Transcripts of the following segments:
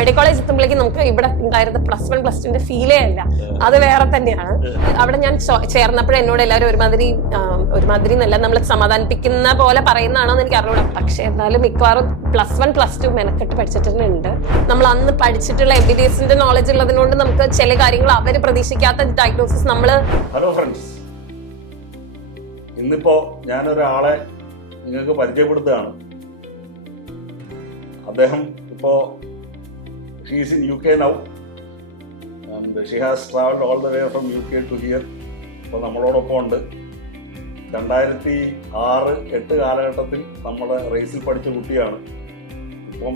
Medical college എത്തുമ്പോഴേക്കും നമുക്ക് ഇവിടെ ഉണ്ടായിരുന്ന +1 +2 ഫീലേ അല്ല, അത് വേറെ തന്നെയാണ്. അവിടെ ഞാൻ ചേർന്നപ്പോഴും എന്നോട് എല്ലാവരും ഒരുമാതിരി എന്നല്ല, നമ്മൾ സമാധാനിപ്പിക്കുന്ന പോലെ പറയുന്നതാണോ എന്ന് എനിക്ക് അറിഞ്ഞൂടാ. പക്ഷെ എന്നാലും മിക്കവാറും +1 +2 മെനക്കെട്ട് പഠിച്ചിട്ടുണ്ട്. നമ്മൾ അന്ന് പഠിച്ചിട്ടുള്ള MBBSന്റെ നോളജ് ഉള്ളതിനോണ്ട് നമുക്ക് ചില കാര്യങ്ങൾ അവർ പ്രതീക്ഷിക്കാത്ത ഡയഗ്നോസിസ് നമ്മള്. ഹലോ ഫ്രണ്ട്സ്, ഇന്നിപ്പോ ഞാനൊരാളെ നിങ്ങൾക്ക് പരിചയപ്പെടുത്തുകയാണ്. അദ്ദേഹം ഇപ്പോ she's in UK now and she has traveled all the way from UK to here. ഇപ്പോൾ നമ്മളോടൊപ്പം ഉണ്ട്. 2006-08 കാലഘട്ടത്തിൽ നമ്മുടെ റേസിൽ പഠിച്ച കുട്ടിയാണ്. ഇപ്പം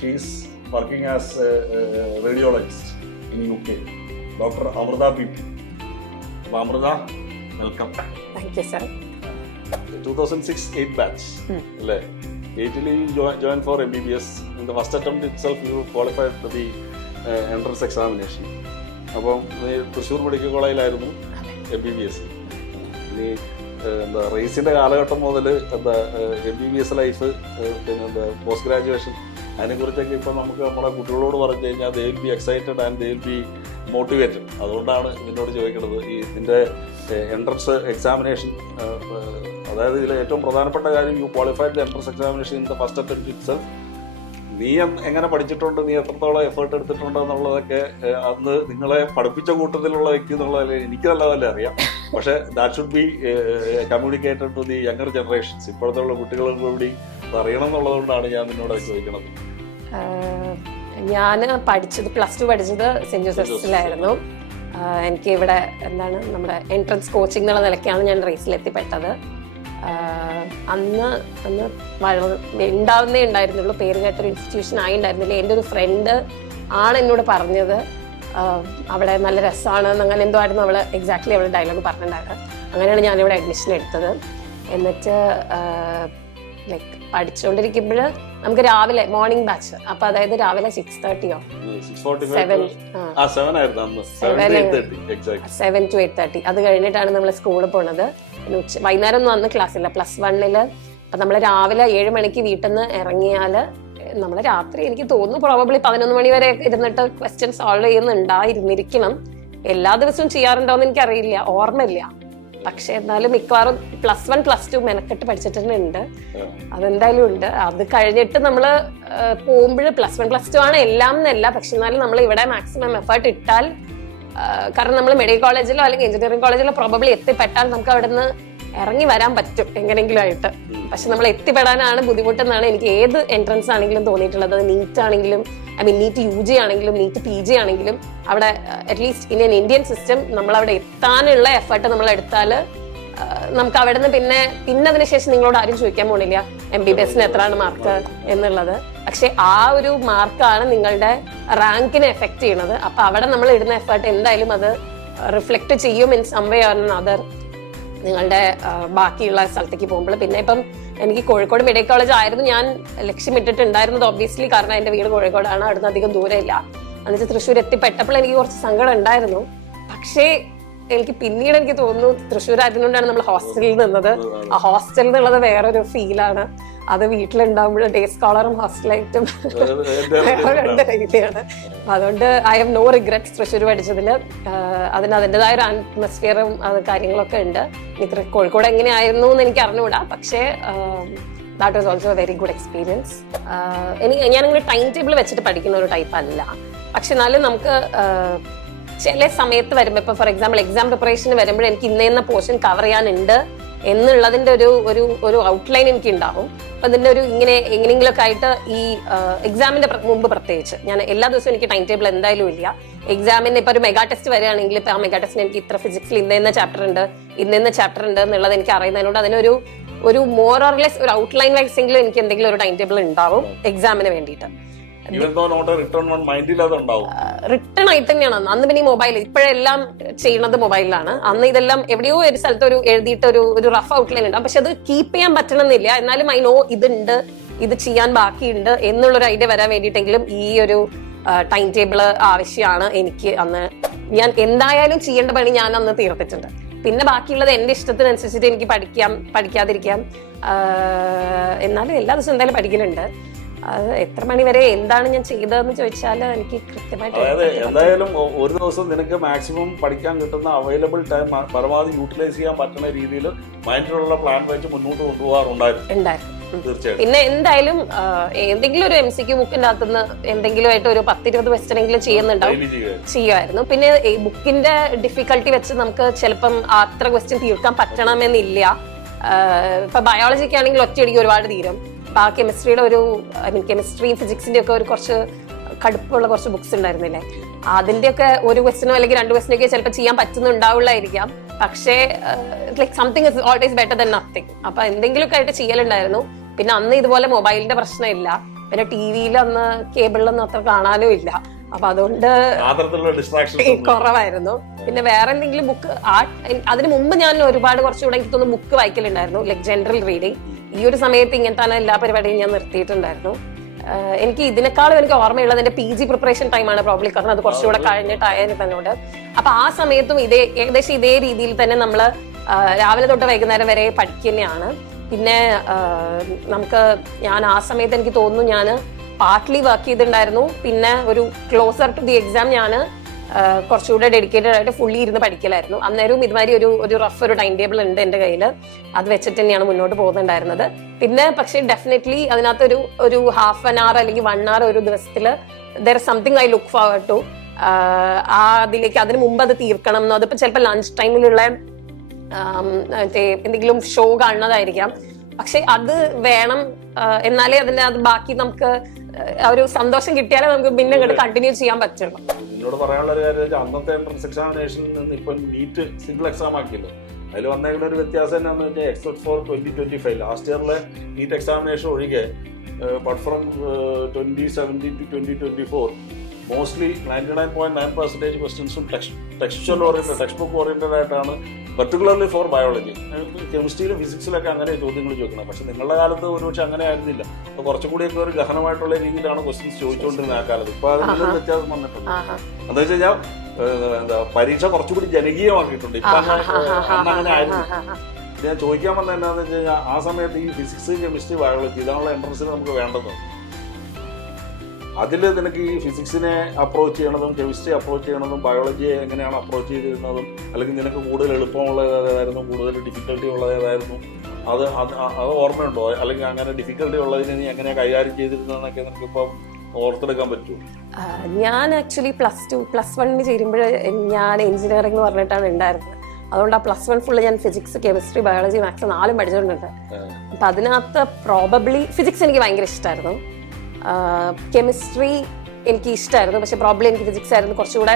she's working as radiologist in UK. Doctor Amrita PP. Amrita, welcome. Thank you sir. 2006-08 batch അല്ലേ? 8ൽ you joined for MBBS. In the first attempt itself you qualified for the entrance examination. അപ്പം തൃശ്ശൂർ മെഡിക്കൽ കോളേജിലായിരുന്നു MBBS. ഇനി എന്താ റേസിൻ്റെ കാലഘട്ടം മുതൽ എന്താ MBBS ലൈഫ്, പിന്നെ എന്താ post graduation, അതിനെക്കുറിച്ചൊക്കെ ഇപ്പം നമുക്ക് നമ്മുടെ കുട്ടികളോട് പറഞ്ഞു കഴിഞ്ഞാൽ they will be excited and they will be motivated. അതുകൊണ്ടാണ് നിന്നോട് ചോദിക്കുന്നത്, ഈ ഇതിൻ്റെ എൻട്രൻസ് എക്സാമിനേഷൻ, അതായത് ഇതിലെ ഏറ്റവും പ്രധാനപ്പെട്ട കാര്യം you qualified the entrance examination in the first attempt itself. നീ എങ്ങനെ പഠിച്ചിട്ടുണ്ട്, നീ എത്രത്തോളം എഫേർട്ട് എടുത്തിട്ടുണ്ട് എന്നുള്ളതൊക്കെ അന്ന് നിങ്ങളെ പഠിപ്പിച്ച കൂട്ടത്തിലുള്ള വ്യക്തി എന്നുള്ളതല്ലേ എനിക്ക് നല്ലതല്ലേ അറിയാം. പക്ഷേ that should be communicated to the younger generations. ഇപ്പോഴത്തെ ഉള്ള കുട്ടികൾക്ക് കൂടി അറിയണം എന്നുള്ളതുകൊണ്ടാണ് ഞാൻ നിന്നോട് ചോദിക്കുന്നത്. ഞാൻ പഠിച്ചത് +2 പഠിച്ചത് സെന്റ് ജോസഫ്സിലായിരുന്നു. എനിക്ക് ഇവിടെ എന്താണ് നമ്മുടെ എൻട്രൻസ് കോച്ചിങ് എന്നുള്ള നിലയ്ക്കാണ് ഞാൻ റേസിൽ എത്തിപ്പെട്ടത്. അന്ന് ഉണ്ടാവുന്നേ ഉണ്ടായിരുന്നുള്ളൂ, പേര് കേട്ടൊരു ഇൻസ്റ്റിറ്റ്യൂഷൻ ആയി ഉണ്ടായിരുന്നില്ല. എൻ്റെ ഒരു ഫ്രണ്ട് ആണ് എന്നോട് പറഞ്ഞത് അവിടെ നല്ല രസമാണ്, അങ്ങനെ എന്തോ ആയിരുന്നു അവൾ എക്സാക്ട്ലി അവൾ ഡയലോഗ് പറഞ്ഞിട്ടുണ്ടായത്. അങ്ങനെയാണ് ഞാനിവിടെ അഡ്മിഷൻ എടുത്തത്. എന്നിട്ട് ലൈക്ക് പഠിച്ചുകൊണ്ടിരിക്കുമ്പോൾ നമുക്ക് രാവിലെ മോർണിംഗ് ബാച്ച്, അപ്പൊ അതായത് രാവിലെ 6:30 7 to 8:30 അത് കഴിഞ്ഞിട്ടാണ് നമ്മൾ സ്കൂളിൽ പോണത്. വൈകുന്നേരം ഒന്നും അന്ന് ക്ലാസ്സില്ല. +1 അപ്പൊ നമ്മൾ രാവിലെ 7 മണിക്ക് വീട്ടിൽ നിന്ന് ഇറങ്ങിയാല് നമ്മൾ രാത്രി എനിക്ക് തോന്നുന്നു പ്രോബബ്ലി 11 മണി വരെ ഇരുന്നിട്ട് ക്വസ്റ്റ്യൻ സോൾവ് ചെയ്യുന്നുണ്ടായിരുന്നിരിക്കണം. എല്ലാ ദിവസവും ചെയ്യാറുണ്ടോന്ന് എനിക്കറിയില്ല, ഓർമ്മയില്ല. പക്ഷെ എന്നാലും മിക്കവാറും +1 +2 മെനക്കെട്ട് പഠിച്ചിട്ടുണ്ട്, അതെന്തായാലും ഉണ്ട്. അത് കഴിഞ്ഞിട്ട് നമ്മൾ പോകുമ്പോൾ +1 +2 ആണ് എല്ലാം എന്നല്ല, പക്ഷെ എന്നാലും നമ്മൾ ഇവിടെ മാക്സിമം എഫേർട്ട് ഇട്ടാൽ, കാരണം നമ്മൾ മെഡിക്കൽ കോളേജിലോ അല്ലെങ്കിൽ എഞ്ചിനീയറിംഗ് കോളേജിലോ പ്രോബബ്ലി എത്തിപ്പെട്ടാൽ നമുക്ക് അവിടെ നിന്ന് ഇറങ്ങി വരാൻ പറ്റും എങ്ങനെയെങ്കിലും ആയിട്ട്. പക്ഷെ നമ്മൾ എത്തിപ്പെടാനാണ് ബുദ്ധിമുട്ടെന്നാണ് എനിക്ക് ഏത് എൻട്രൻസ് ആണെങ്കിലും തോന്നിയിട്ടുള്ളത്. നീറ്റ് ആണെങ്കിലും, നീറ്റ് UG ആണെങ്കിലും നീറ്റ് PG ആണെങ്കിലും, അവിടെ അറ്റ്ലീസ്റ്റ് ഇൻ ഇന്ത്യൻ സിസ്റ്റം നമ്മൾ അവിടെ എത്താനുള്ള എഫേർട്ട് നമ്മൾ എടുത്താൽ നമുക്ക് അവിടെ നിന്ന് പിന്നെ അതിനുശേഷം നിങ്ങളോട് ആരും ചോദിക്കാൻ പോണില്ല MBBSന് എത്രയാണ് മാർക്ക് എന്നുള്ളത്. പക്ഷെ ആ ഒരു മാർക്കാണ് നിങ്ങളുടെ റാങ്കിനെ എഫക്ട് ചെയ്യണത്. അപ്പൊ അവിടെ നമ്മൾ ഇടുന്ന എഫേർട്ട് എന്തായാലും അത് റിഫ്ലക്ട് ചെയ്യും in some way or another നിങ്ങളുടെ ബാക്കിയുള്ള സ്ഥലത്തേക്ക് പോകുമ്പോൾ. പിന്നെ ഇപ്പം എനിക്ക് കോഴിക്കോട് മെഡിക്കൽ കോളേജ് ആയിരുന്നു ഞാൻ ലക്ഷ്യമിട്ടിട്ടുണ്ടായിരുന്നത് ഒബ്വിയസ്ലി, കാരണം എൻ്റെ വീട് കോഴിക്കോടാണ്, അവിടുന്ന് അധികം ദൂരമില്ല. എന്നുവെച്ചാൽ തൃശ്ശൂർ എത്തിപ്പെട്ടപ്പോൾ എനിക്ക് കുറച്ച് സങ്കടം ഉണ്ടായിരുന്നു. പക്ഷേ എനിക്ക് പിന്നീട് എനിക്ക് തോന്നുന്നു തൃശ്ശൂർ ആയതുകൊണ്ടാണ് നമ്മൾ ഹോസ്റ്റലിൽ നിന്നത്. ആ ഹോസ്റ്റലിൽ നിന്നുള്ളത് വേറൊരു ഫീലാണ്. അത് വീട്ടിലുണ്ടാകുമ്പോൾ ഡേ സ്കോളറും ഹോസ്റ്റലായിട്ടും വേറെ രീതിയാണ്. അതുകൊണ്ട് I have no regrets Thrissur പഠിച്ചതിൽ. അതിന് അതിൻ്റെതായ ഒരു അറ്റ്മോസ്ഫിയറും അത് കാര്യങ്ങളൊക്കെ ഉണ്ട്. കോഴിക്കോട് എങ്ങനെയായിരുന്നു എന്ന് എനിക്ക് അറിഞ്ഞുകൂടാ, പക്ഷേ that was also A very good experience. ഞാനിങ്ങനെ ടൈം ടേബിൾ വെച്ചിട്ട് പഠിക്കുന്ന ഒരു ടൈപ്പ് അല്ല. പക്ഷെ എന്നാലും നമുക്ക് ചില സമയത്ത് വരുമ്പോൾ, ഇപ്പൊ ഫോർ എക്സാമ്പിൾ എക്സാം പ്രിപ്പറേഷന് വരുമ്പോൾ എനിക്ക് ഇന്ന പോർഷൻ കവർ ചെയ്യാനുണ്ട് എന്നുള്ളതിന്റെ ഒരു ഔട്ട്ലൈൻ എനിക്ക് ഉണ്ടാവും. അപ്പൊ അതിന്റെ എങ്ങനെയെങ്കിലൊക്കെ ആയിട്ട് ഈ എക്സാമിന്റെ മുമ്പ് പ്രത്യേകിച്ച് ഞാൻ എല്ലാ ദിവസവും എനിക്ക് ടൈം ടേബിൾ എന്തായാലും ഇല്ല. എക്സാമിന് ഇപ്പൊ ഒരു മെഗാ ടെസ്റ്റ് വരികയാണെങ്കിൽ ഇപ്പൊ ആ മെഗാ ടെസ്റ്റിന് എനിക്ക് ഇത്ര ഫിസിക്സിൽ ഇന്ന ചാപ്റ്റർ ഉണ്ട് എന്നുള്ളത് എനിക്ക് അറിയുന്നതിനോട് അതിനൊരു മോർ ഓർ ലെസ് ഒരു ഔട്ട്ലൈൻ വൈസ് എങ്കിലും എനിക്ക് എന്തെങ്കിലും ഒരു ടൈം ടേബിൾ ഉണ്ടാവും എക്സാമിന് വേണ്ടിയിട്ട്. റിട്ടേൺ ആയിട്ട് തന്നെയാണ് അന്ന്. പിന്നെ ഈ മൊബൈൽ ഇപ്പോഴെല്ലാം ചെയ്യുന്നത് മൊബൈലിലാണ്. അന്ന് ഇതെല്ലാം എവിടെയോ ഒരു സ്ഥലത്ത് എഴുതിയിട്ട് ഒരു റഫ് ഔട്ട്ലൈൻ ഉണ്ടാവും. പക്ഷെ അത് കീപ്പ് ചെയ്യാൻ പറ്റണമെന്നില്ല. എന്നാലും ഐ നോ ഇതുണ്ട്, ഇത് ചെയ്യാൻ ബാക്കിയുണ്ട് എന്നുള്ളൊരു ഐഡിയ വരാൻ വേണ്ടിയിട്ടെങ്കിലും ഈ ഒരു ടൈം ടേബിള് ആവശ്യമാണ് എനിക്ക്. അന്ന് ഞാൻ എന്തായാലും ചെയ്യേണ്ട പണി ഞാൻ അന്ന് തീർത്തിട്ടുണ്ട്. പിന്നെ ബാക്കിയുള്ളത് എന്റെ ഇഷ്ടത്തിനനുസരിച്ചിട്ട് എനിക്ക് പഠിക്കാതിരിക്കാം. എന്നാലും എല്ലാ ദിവസവും എന്തായാലും പഠിക്കലുണ്ട്. അത് എത്ര മണി വരെ എന്താണ് ഞാൻ ചെയ്തതെന്ന് ചോദിച്ചാൽ എനിക്ക് കൃത്യമായിട്ട് അതായത് എന്തായാലും ഒരു ദിവസം നിനക്ക് മാക്സിമം പഠിക്കാൻ കിട്ടുന്ന അവൈലബിൾ ടൈം പരമാവധി യൂട്ടിലൈസ് ചെയ്യാൻ പറ്റുന്ന രീതിയിൽ മൈൻഡിലുള്ള പ്ലാൻ വെച്ച് മുന്നോട്ട് കൊണ്ടുപോകാറുണ്ടായിരുന്നു. തീർച്ചയായിട്ടും. പിന്നെ എന്തായാലും എന്തെങ്കിലും ഒരു MCQ ബുക്കിന്റെ അകത്തുനിന്ന് എന്തെങ്കിലും ആയിട്ട് ഒരു 10-20 ക്വസ്റ്റ്യൻ എങ്കിലും ചെയ്യുമായിരുന്നു. പിന്നെ ഈ ബുക്കിന്റെ ഡിഫിക്കൽട്ടി വെച്ച് നമുക്ക് ചിലപ്പം അത്ര ക്വസ്റ്റ്യൻ തീർക്കാൻ പറ്റണമെന്നില്ല. ഇപ്പൊ ബയോളജിക്ക് ആണെങ്കിൽ ഒറ്റയടിക്ക് ഒരുപാട് തീരും. ആ കെമിസ്ട്രിയുടെ കെമിസ്ട്രി ഫിസിക്സിന്റെ ഒക്കെ ഒരു കുറച്ച് കടുപ്പുള്ള കുറച്ച് ബുക്സ് ഉണ്ടായിരുന്നില്ലേ, അതിന്റെയൊക്കെ ഒരു ക്വസ്റ്റ്യനോ അല്ലെങ്കിൽ 2 ക്വസ്റ്റ്യനൊക്കെ ചിലപ്പോൾ ചെയ്യാൻ പറ്റുന്നുണ്ടാവുള്ളായിരിക്കാം. പക്ഷേ like something is always better than nothing. അപ്പൊ എന്തെങ്കിലുമൊക്കെ ആയിട്ട് ചെയ്യലുണ്ടായിരുന്നു. പിന്നെ അന്ന് ഇതുപോലെ മൊബൈലിന്റെ പ്രശ്നമില്ല, പിന്നെ ടിവിയിൽ അന്ന് കേബിളിലൊന്നും അത്ര കാണാനും ഇല്ല. അപ്പൊ അതുകൊണ്ട് കുറവായിരുന്നു. പിന്നെ വേറെ എന്തെങ്കിലും ബുക്ക് അതിന് മുമ്പ് ഞാൻ ഒരുപാട് കുറച്ചുകൂടെ എനിക്ക് തോന്നുന്നു ബുക്ക് വായിക്കലുണ്ടായിരുന്നു, ലൈക് ജനറൽ റീഡിങ്. ഈ ഒരു സമയത്ത് ഇങ്ങനത്തെ എല്ലാ പരിപാടിയും ഞാൻ നിർത്തിയിട്ടുണ്ടായിരുന്നു. എനിക്ക് ഇതിനേക്കാളും എനിക്ക് ഓർമ്മയുള്ളത് എന്റെ PG പ്രിപ്പറേഷൻ ടൈമാണ് പ്രോബ്ലി, കാരണം അത് കുറച്ചുകൂടെ കഴിഞ്ഞിട്ടായതിനോട്. അപ്പൊ ആ സമയത്തും ഏകദേശം ഇതേ രീതിയിൽ തന്നെ നമ്മള് രാവിലെ തൊട്ട് വൈകുന്നേരം വരെ പഠിക്കുന്നതാണ്. പിന്നെ ഞാൻ ആ സമയത്ത് എനിക്ക് തോന്നുന്നു ഞാൻ പാർട്ട്ലി വർക്ക് ചെയ്തിട്ടുണ്ടായിരുന്നു. പിന്നെ ഒരു ക്ലോസർ ടു ദി എക്സാം ഞാൻ കുറച്ചുകൂടെ ഡെഡിക്കേറ്റഡ് ആയിട്ട് ഫുള്ളി ഇരുന്ന് പഠിക്കലായിരുന്നു. അന്നേരവും ഇതുമാതിരി ഒരു റഫ് ഒരു ടൈം ടേബിൾ ഉണ്ട് എൻ്റെ കയ്യിൽ, അത് വെച്ചിട്ട് തന്നെയാണ് മുന്നോട്ട് പോകുന്നുണ്ടായിരുന്നത്. പിന്നെ പക്ഷേ ഡെഫിനറ്റ്ലി അതിനകത്ത് ഒരു ഹാഫ് ആൻ അവർ അല്ലെങ്കിൽ 1 hour ഒരു ദിവസത്തിൽ there is something I look forward to. അതിന് മുമ്പ് അത് തീർക്കണം എന്നോ, അതിപ്പോ ചിലപ്പോൾ ലഞ്ച് ടൈമിലുള്ള എന്തെങ്കിലും ഷോ കാണുന്നതായിരിക്കാം. പക്ഷെ അത് വേണം, എന്നാലേ അത് ബാക്കി നമുക്ക് ഒരു സന്തോഷം കിട്ടിയാലേ നമുക്ക് പിന്നെ ഇങ്ങോട്ട് കണ്ടിന്യൂ ചെയ്യാൻ പറ്റുള്ളൂ. എന്നോട് പറയാനുള്ള ഒരു കാര്യം, അന്നത്തെ എൻട്രൻസ് എക്സാമിനേഷനിൽ നിന്ന് ഇപ്പം നീറ്റ് സിംഗിൾ എക്സാം ആക്കിയല്ലോ. അതിൽ വന്നേക്കുന്ന ഒരു വ്യത്യാസം എന്താണെന്ന് വെച്ചാൽ എക്സെപ്റ്റ് ഫോർ 2025 ലാസ്റ്റ് ഇയറിലെ നീറ്റ് എക്സാമിനേഷൻ ഒഴികെ ബട്ട് ഫ്രം 2017 to 2024 മോസ്റ്റ്ലി 99.9% ക്വസ്റ്റ്യൻസും textual oriented, text book oriented ആയിട്ടാണ്, പെർട്ടിക്കുലർലി ഫോർ ബയോളജി. കെമിസ്ട്രിയിലും ഫിസിക്സിലൊക്കെ അങ്ങനെ ചോദ്യങ്ങൾ ചോദിക്കണം. പക്ഷെ നിങ്ങളുടെ കാലത്ത് ഒരുപക്ഷെ അങ്ങനെ ആയിരുന്നില്ല. അപ്പോൾ കുറച്ചുകൂടിയൊക്കെ ഒരു ഗഹനമായിട്ടുള്ള രീതിയിലാണ് ക്വസ്റ്റ്യൻസ് ചോദിച്ചുകൊണ്ടിരുന്നത് ആ കാലത്ത്. ഇപ്പൊ അതിൽ വ്യത്യാസം വന്നിട്ടുണ്ട്. എന്താ വെച്ച് കഴിഞ്ഞാൽ പരീക്ഷ കുറച്ചുകൂടി ജനകീയമാക്കിയിട്ടുണ്ട്. ഇപ്പൊ അങ്ങനെ ആയിരുന്നു. ഞാൻ ചോദിക്കാൻ വന്നത് എന്താണെന്ന് വെച്ച് കഴിഞ്ഞാൽ ആ സമയത്ത് ഈ ഫിസിക്സ്, കെമിസ്ട്രി, ബയോളജി ഇതാണുള്ള എൻട്രൻസിൽ നമുക്ക് വേണ്ടത്. അതിൽ നിനക്ക് ഈ ഫിസിക്സിനെ അപ്രോച്ച് ചെയ്യണതും കെമിസ്ട്രി അപ്രോച്ച് ചെയ്യണതും ബയോളജിയെ എങ്ങനെയാണ് അപ്രോച്ച് ചെയ്തിരുന്നതും, അല്ലെങ്കിൽ നിനക്ക് കൂടുതൽ എളുപ്പമുള്ളത് ഏതായിരുന്നു, കൂടുതൽ ഡിഫിക്കൽട്ടി ഉള്ളത് ഏതായിരുന്നു, അത് ഓർമ്മയുണ്ടോ? അല്ലെങ്കിൽ അങ്ങനെ ഡിഫിക്കൽട്ടി ഉള്ളതിനെ നീ എങ്ങനെ കൈകാര്യം ചെയ്തിരുന്നതെന്നൊക്കെ നിനക്കിപ്പം ഓർത്തെടുക്കാൻ പറ്റുമോ? ഞാൻ ആക്ച്വലി +1 ചേരുമ്പോൾ ഞാൻ എഞ്ചിനീയറിംഗ് എന്ന് പറഞ്ഞിട്ടാണ് ഉണ്ടായിരുന്നത്. അതുകൊണ്ട് ആ +1 ഫുള്ള് ഞാൻ ഫിസിക്സ്, കെമിസ്ട്രി, ബയോളജി, മാത്സ് 4 പഠിച്ചിട്ടുണ്ട്. അപ്പം അതിനകത്ത് പ്രോബബ്ലി ഫിസിക്സ് എനിക്ക് ഭയങ്കര ഇഷ്ടമായിരുന്നു. കെമിസ്ട്രി എനിക്ക് ഇഷ്ടമായിരുന്നു. പക്ഷെ പ്രോബ്ലം എനിക്ക് ഫിസിക്സ് ആയിരുന്നു കുറച്ചുകൂടെ,